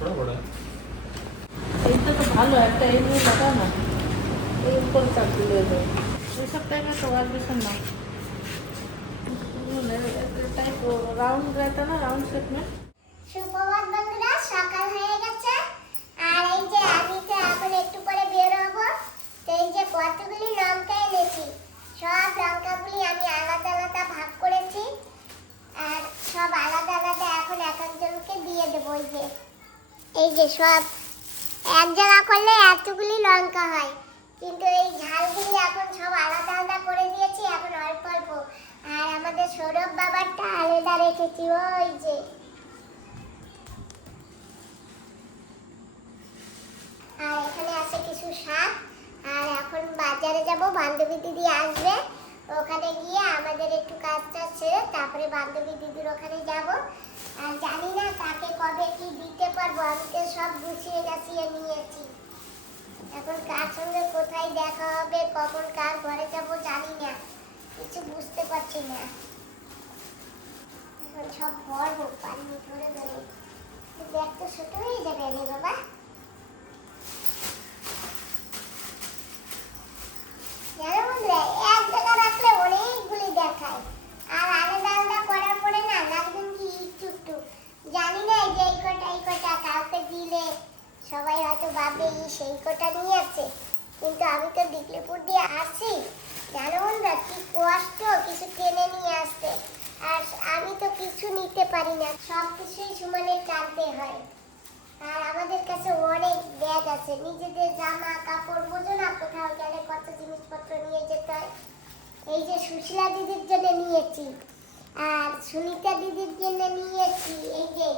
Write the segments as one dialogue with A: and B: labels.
A: थोड़ा बड़ा है
B: এইটা তো ভালো একটা এই নিয়ে লাগা না এই উপর চাপ দিলে যায় এই सप्ताह में तो आज भी सुनना टाइप राउंड रहता ना राउंड शेप में
C: সুপ্রভাত বন্ধুরা সকাল হয়ে গেছে আর এই যে আমি তো এখন একটু পরে বের হবো তো এই যে কতগুলি লঙ্কা এনেছি সব লঙ্কাগুলি আমি আলাদা আলাদা ভাগ করেছি আর সব আলাদা আলাদা এখন এক একজনকে দিয়ে দেবো এই যে এই যে সব, এক জায়গা করলে এতগুলি লঙ্কা হয়, কিন্তু এই ঝালগুলি এখন সব আলাদা আলাদা করে দিয়েছি, এখন অল্প অল্প। আর আমাদের সৌরভ বাবারটা আলাদা রেখেছি, ওই যে। আর এখানে আছে কিছু শাক, আর এখন বাজারে যাব, বান্ধবী দিদি আসবে, ওখানে গিয়ে আমাদের একটু কাজ টাজ ছেড়ে তারপরে বান্ধবী দিদির ওখানে যাব। আর জানি না কাকে কবে কি দিতে পারব, আমি তো সব গুছিয়ে গাছিয়ে নিয়েছি। এখন কার সঙ্গে কোথায় দেখা হবে, কখন কার ঘরে যাব জানি না, কিছু বুঝতে পারছি না। এখন সব ভরবো পানি ধরে ধরে ব্যাগ তো ছোট হয়ে যাবে রে বাবা। জানো বন্ধুরা, এক জায়গা রাখলে অনেকগুলি দেখায় আর আলাদা আলাদা করার পরে না লাগবেন কি একটু একটু জানি না এই যে এই কটা এই কটা কাউকে দিলে সবাই হয়তো ভাববে, এই সেই কটা নিয়ে আছে। কিন্তু আমি তো ডিগলিপুর দিয়ে আসছি। জানো বন্ধুরা, কি কষ্ট, কিছু টেনে নিয়ে আসতে। আর আমি তো কিছু নিতে পারি না। সব কিছুই সমানে টানতে হয়। আর আমাদের কাছে অনেক ব্যাগ আছে। নিজেদের জামা, কাপড়, বোঝো না কোথাও গেলে কত জিনিসপত্র নিয়ে যেতে হয়। এই যে সুশীলা দিদির জন্য নিয়েছি। আর সুনিতা দিদির জন্য নিয়েছি। এই যে,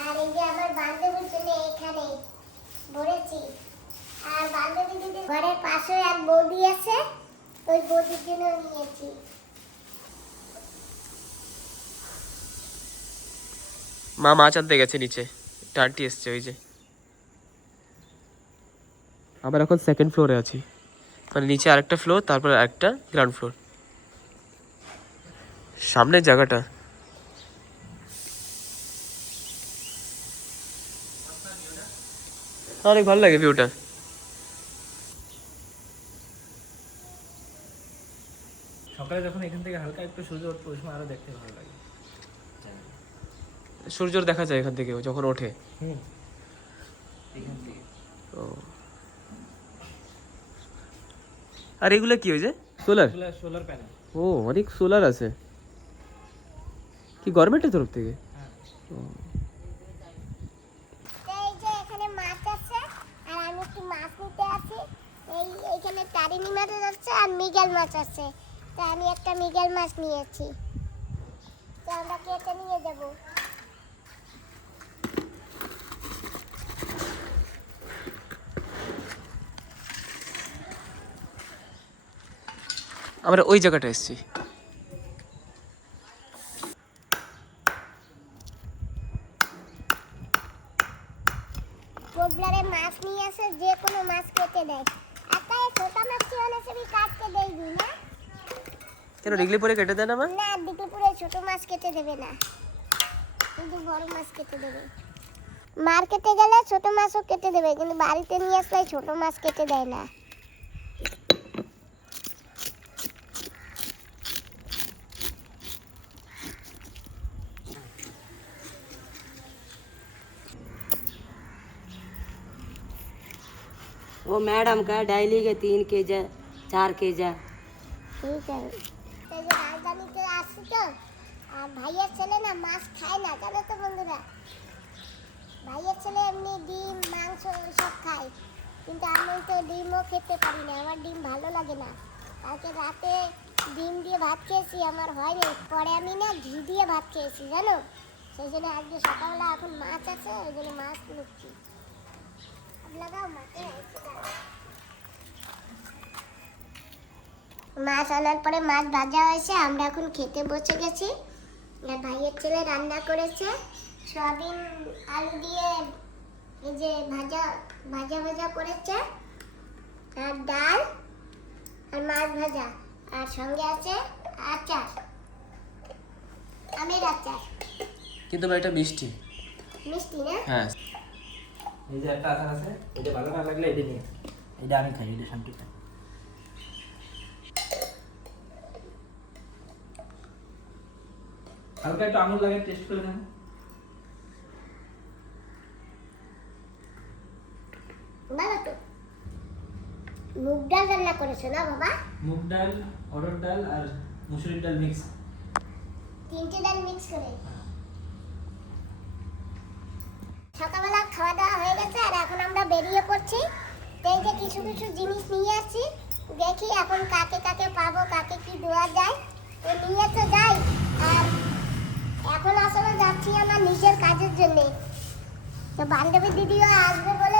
C: আর এই যে আমার বান্ধবীর জন্য এখানে ভরেছি আর ঘরের পাশে এক বৌদি আছে, ওই বৌদির জন্য নিয়েছি।
D: মা মাছ আনতে গেছে নিচে টানটি এসছে ওই যে। আবার এখন সেকেন্ড ফ্লোরে আছি। মানে নিচে আরেকটা ফ্লোর তারপর আরেকটা গ্রাউন্ড ফ্লোর সামনের জায়গাটা। অনেক ভালো লাগে ভিউটা
A: সকালে যখন এখান থেকে হালকা একটু সূর্য উঠবে ওই সময় আরও দেখতে ভালো লাগে।
D: সূর্যর দেখা যায় এখান থেকে যখন ওঠে।
A: হুম। এখান থেকে
D: ও। আর এগুলো কি হয়েছে সোলার
A: সোলার প্যানেল
D: ও অনেক সোলার আছে। কি গভর্নমেন্টের তরফ থেকে?
A: হ্যাঁ
D: ও,
C: তো এই যে এখানে মাছ আছে আর আমি একটু মাছ নিতে আছি এই এইখানে তারিনি মাছ আছে আর মিগেল মাছ আছে। তা আমি একটা মিগেল মাছ নিয়েছি। তো আমরা কি কেটে নিয়ে যাব?
D: আমরা ওই জায়গাটা এসেছি।
C: কেন
D: ডিগলি পরে কেটে দেন আমার
C: না দুপুরে ছোট মাছ কেটে দেবে না কিন্তু বড় মাছ কেটে দেবে মার্কেটে গেলে ছোট মাছও কেটে দেবে কিন্তু বাড়িতে নিয়ে আসলে ছোট মাছ কেটে দেয় না
E: वो मैडम का डेली के तीन के जा चार के जा
C: ঠিক আছে তো? ভাইয়ের ছেলে না মাছ খায় না, জানো তো বন্ধুরা? ভাইয়ের ছেলে এমনি ডিম, মাংস সব খায়। কিন্তু আমি তো ডিমও খেতে পারি না, আমার ডিম ভালো লাগে না। কালকে রাতে ডিম দিয়ে ভাত খেয়েছি, আমার হয়নি। পরে আমি না ঘি দিয়ে ভাত খেয়েছি, জানো? সেই জন্য আজকে সকালবেলা এখন মাছ আছে, ওই জন্য মাছ নিচ্ছি। লাগাও মাছে। মাছ আনার পরে মাছ ভাজা হয়েছে আমরা এখন খেতে বসে গেছি। আর ভাইয়ের ছেলে রান্না করেছে। সয়াবিন আলু দিয়ে এই যে ভাজা ভাজা ভাজা করেছে আর ডাল আর মাছ ভাজা আর সঙ্গে আছে আচার। আমের আচার।
D: কিন্তু ভাই এটা মিষ্টি।
C: মিষ্টি না?
D: হ্যাঁ।
A: এই যে একটা আচার আছে এটা ভালো না লাগলে এটা নিয়ে। এটা আমি খাই এটা শান্তি খাই। হালকা একটু আঙুল লাগে টেস্ট করে
C: ভালো তো মুগ ডাল রান্না করেছ না বাবা?
A: মুগ ডাল ডাল আর মুসুরির ডাল মিক্স
C: তিনটে ডাল মিক্স করে। সকালবেলা খাওয়া দাওয়া হয়ে গেছে আর এখন আমরা বেরিয়ে পড়ছি। তো যে কিছু কিছু জিনিস নিয়ে আসছি দেখি এখন কাকে কাকে পাবো কাকে কি দেওয়া যায়। তো নিয়ে তো যাই। আর এখন আসলে যাচ্ছি আমার নিজের কাজের জন্য। তো বান্ধবী দিদিও আসবে বলেছে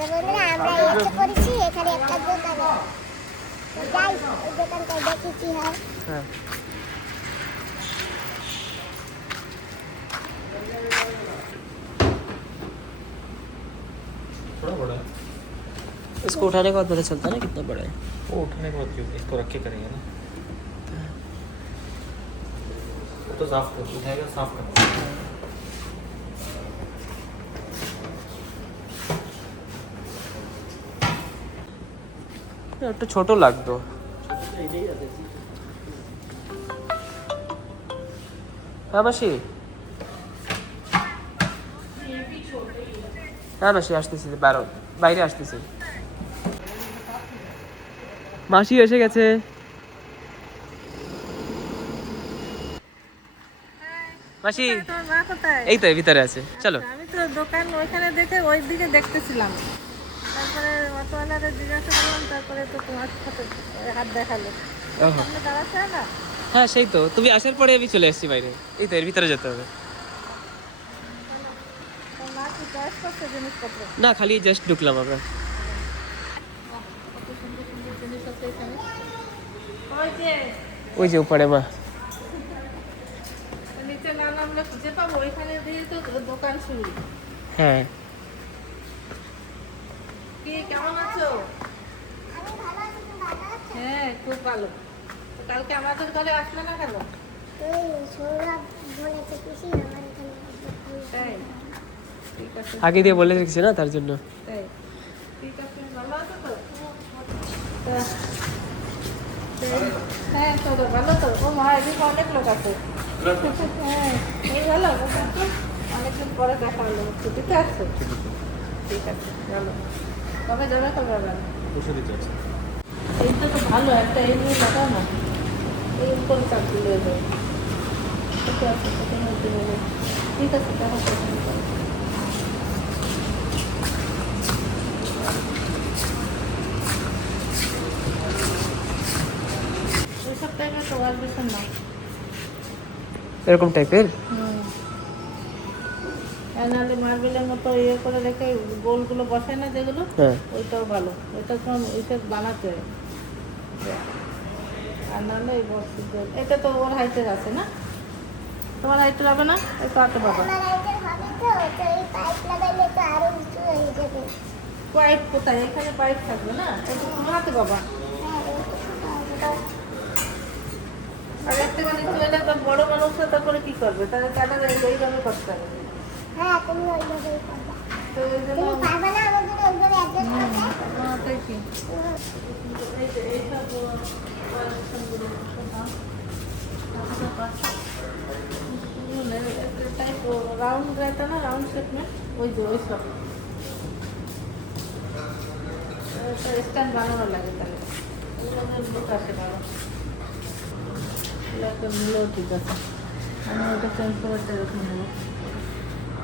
C: তো বন্ধুরা আমরা এসে পড়েছি এখানে একটা দোকান আছে তো যাই ওই দোকানটায় দেখি কি হয়
D: হ্যাঁ
F: थोड़ा बड़ा है
D: इसको उठाने के बाद पता चलता है ना कितना बड़ा है
F: वो उठने के बाद क्यों इसको रख के करेंगे ना वो तो साफ कर उठाएगा साफ कर
D: একটু ছোট লাগতো। হ্যাঁ মাসি হ্যাঁ মাসি আসতেছি। বারো বাইরে আসতেছি। মাসি এসে গেছে। মাসি
B: তোমার
D: এই তো ভিতরে আছে। চলো।
B: আমি তো দোকান ওইখানে দেখে ওই দিকে দেখতেছিলাম। অটোওয়ালারে জিজ্ঞাসা করলাম তারপরে তো তোমার সাথে হাত দেখাল। সামনে দাঁড়াচ্ছে না?
D: হ্যাঁ সেই তো। তুমি আসার পরে আমি চলে এসেছি বাইরে। এই তো এর ভিতরে যেতে হবে। না খালি জাস্ট ঢুকলাম আমরা।
B: ওই যে।
D: উপরে মা।
B: নিচে না নামলে খুঁজে পাবো ওইখানে দিয়ে তো দোকান শুরু।
D: হ্যাঁ।
B: কি কেমন আছো?
C: আমি ভালো আছি তুমি ভালো আছো
B: হ্যাঁ খুব ভালো। তো কালকে আমাদের ঘরে আসলে না কেন?
D: আগে দিয়ে বলে রেখেছে না তার জন্য?
B: ঠিক আছে ভালো আছো তো? তা- হ্যাঁ তো তো ভালো তো? ও মা এদিকে অনেক লোক আছে। হ্যাঁ এই ভালো? অনেকদিন পরে দেখা হলো। ছুটিতে আছে। ঠিক আছে ভালো। কবে যাবে কবে যাবে
F: বসে দিতে আছে
B: এইটা তো ভালো একটা এই নিয়ে লাগাও না। এই উপরে দিলে হয়ে যাবে ঠিক আছে দেখো
D: এরকম টাইপের?
B: আর নাহলে মার্বেলের মতো ইয়ে করে রেখে গোলগুলো বসায় না যেগুলো
D: হ্যাঁ।
B: ওইটাও ভালো। ওইটা তো ওইসব বানাতে হয় আর নাহলে এই বক্সের এটা তো ওর হাইটের আছে না? তোমার হাইটের হবে না? এই তো আটে বাবা
C: পাইপ লাগাইলে তো আরও উঁচু হয়ে যাবে।
B: পাইপ কোথায়? এখানে পাইপ থাকবে না? এটা তোমার হাতে বাবা আর একটা মানে বড় মানুষরা তারপরে কি করবে? তাহলে তারা এইভাবে করতে হবে।
C: হ্যাঁ তুমি ওইভাবেই করবে
B: তো এই জন্য
C: তুমি পারবে না আমার জন্য ওইভাবে অ্যাডজাস্ট করতে
B: আহ, তাই কি
C: হুম।
B: এই যে এইসব ওয়ালগুলো राउंड रहता ना राउंड शेप में वही जो वही सब স্ট্যান্ড বানানো লাগে তাহলে বুক আসে ভালো একটা নিলেও ঠিক আছে আমি ওটা চেঞ্জ করে এরকম নেবো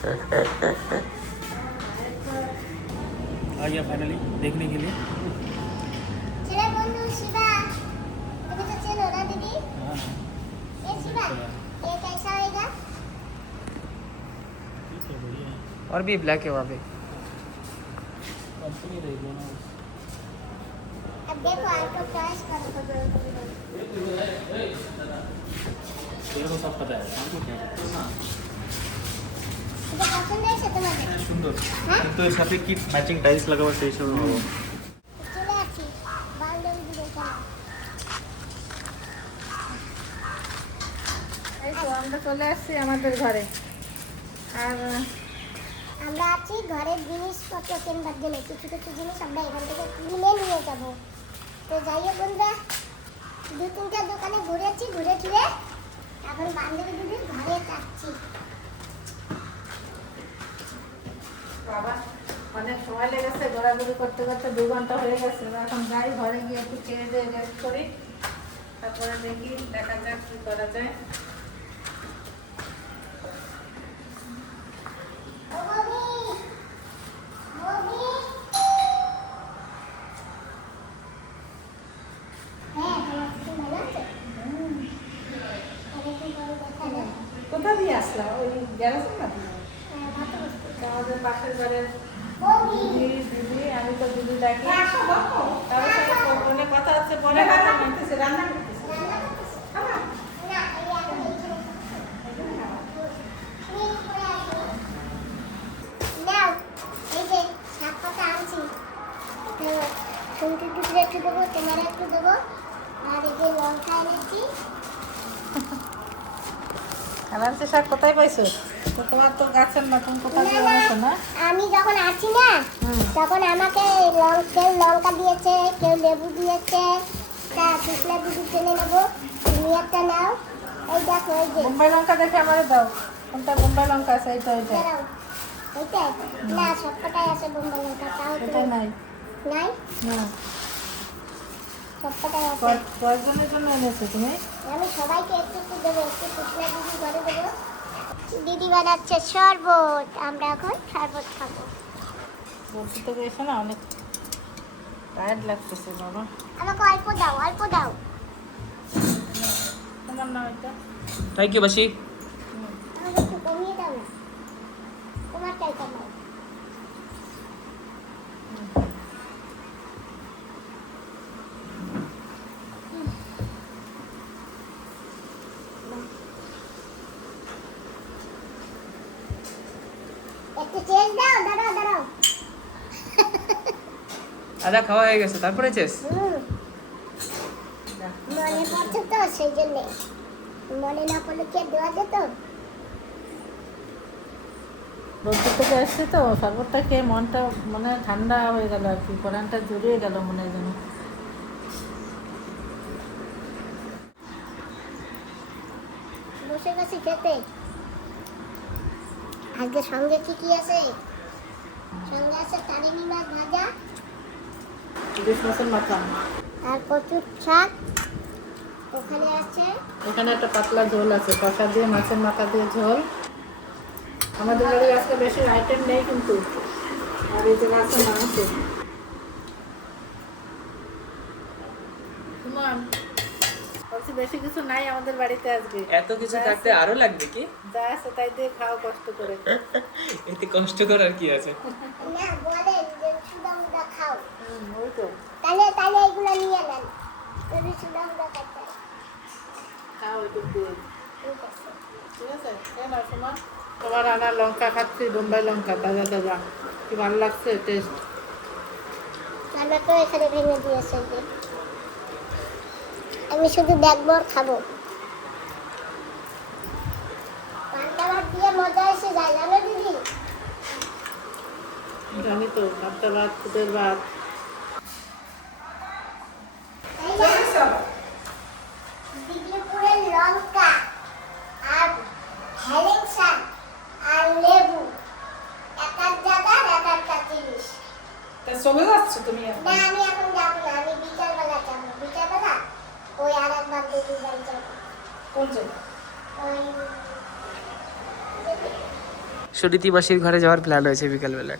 A: आ गया फाइनली देखने के लिए।
C: चले बंधु शिवा। तो चलो ना दीदी।
A: हाँ
C: ये शिवा ये कैसा होएगा?
A: ठीक है बढ़िया
D: और भी ब्लैक है वहाँ पे।
A: कंपनी
C: अब देखो आपको क्रॉस
A: ये तो सब पता है। हमको क्या
F: সুন্দর।
C: হ্যাঁ?
F: কিন্তু এর সাথে কি ম্যাচিং টাইলস লাগাবো সেই সব
B: আমরা চলে আসছি আমাদের ঘরে। আর
C: আমরা আছি ঘরের জিনিসপত্র কেনবার জন্য। কিছু কিছু জিনিস আমরা এখান থেকে কিনে নিয়ে যাব। তো যাই হোক বন্ধুরা দু তিনটা দোকানে ঘুরেছি ঘুরে ফিরে এখন বান্ধবী দিদির ঘরে যাচ্ছি।
B: বাবা অনেক সময় লেগেছে ঘোরাঘুরি করতে করতে দু ঘণ্টা হয়ে গেছে এখন যাই ঘরে গিয়ে একটু খেয়ে দিয়ে রেস্ট করি তারপরে দেখি দেখা যাক কি করা যায়!
C: হ্যাঁ।
B: কোথা দিয়ে আসলাম ওই গ্যারেজের
C: আছি।
B: আমাদের পাশের ঘরের
C: বৌদি!
B: দিদি আমি তো দিদি ডাকি।
C: হ্যাঁ,
B: তার সাথে ফোনে কথা হচ্ছে পরে কথা করতেছে রান্না করতেছে।
C: শুনতে একটু দেবো তোমার একটু দেবো। আর এই যে লঙ্কা এনেছি।
B: আরামসে শাক কোথায় পাইছো? তোমার তো গাছের না তুমি কোথায় না?
C: আমি যখন আছি না তখন আমাকে কেউ লঙ্কা দিয়েছে কেউ লেবু দিয়েছে তা শুকনা দিদি টেনে নেব। তুমি একটা নাও। এই দেখো এই যে।
B: বোম্বাই লঙ্কা দেখে আমারে দাও। কোনটা বোম্বাই লঙ্কা আছে এইটা এইটা।
C: ওইটাই না সবকটাই আছে বোম্বা লঙ্কা তাও
B: নাই।
C: নাই?
B: না। কয়েকজনের জন্য এনেছো তুমি?
C: আমি সবাইকে একটু একটু দেবো একটু শুকনা দিদি করে দেবো। দিদি বানাচ্ছে শরবত আমরা এখন শরবত খাব।
B: বসে তো এসে না অনেক টায়ার্ড লাগতেছে বাবা।
C: আমাকে অল্প দাও অল্প দাও।
B: তোমার নাম এটা
D: থ্যাংক ইউ বাসি
C: আমাকে তোমার টাইটা নাও।
D: আদা খাওয়া হয়ে গেছে তারপরে চেস?
C: মনে পড়ছে তো সেই জন্যে। মনে না পড়লে কি দেওয়া যেত?
B: রোদ্দুর থেকে এসছি তো শরবতটা খেয়ে মনটা মানে ঠান্ডা হয়ে গেল আর কি কোরআনটা জুড়িয়ে গেল মনে হয় যেন।
C: বসে গেছি খেতে। আজকে সঙ্গে কি কি আছে? সঙ্গে আছে তারিমি মাছ ভাজা
B: ইলিশ মাছের মাথা।
C: আর কচুর শাক। ওখানে আছে?
B: ওখানে একটা পাতলা ঝোল আছে কষা দিয়ে মাছের মাথা দিয়ে ঝোল। আমাদের বাড়ি আজকে বেশি আইটেম নেই কিন্তু। আর এই যে মাছের মাংস সুমন বলছি বেশি কিছু নাই আমাদের বাড়িতে আজকে।
D: এত কিছু থাকতে আরও লাগবে কি?
B: যা আছে তাই দিয়ে খাও কষ্ট করে।
D: এতে কষ্ট করার কি আছে?
C: না বলেন যে মুদা খাও।
B: হুম, ওই তো।
C: তাহলে তাহলে এগুলো নিয়ে নেন। যদি খাইতে
B: খাও ওইটুক দিয়ে
C: ঠিক আছে।
B: ঠিক আছে? তাই না তোমার আনা লঙ্কা খাচ্ছি বোম্বাই লঙ্কা তাজা তাজা। কি ভালো লাগছে টেস্ট
C: তো এখানে ভেঙে দিয়েছে। যে আমি শুধু দেখব আর খাব। পান্তা ভাত দিয়ে মজা এসে যায় জানো দিদি?
B: জানি তো ভাত। ফুটের ভাত
C: লঙ্কা আর আর লেবু এক এক জায়গার এক একটা জিনিস।
B: তা চলে যাচ্ছ তুমি
C: না আমি এখন যাব না আমি বিকালবেলা ওই আর
B: কোন
D: সুনীতি ঘরে যাওয়ার প্ল্যান হয়েছে বিকালবেলা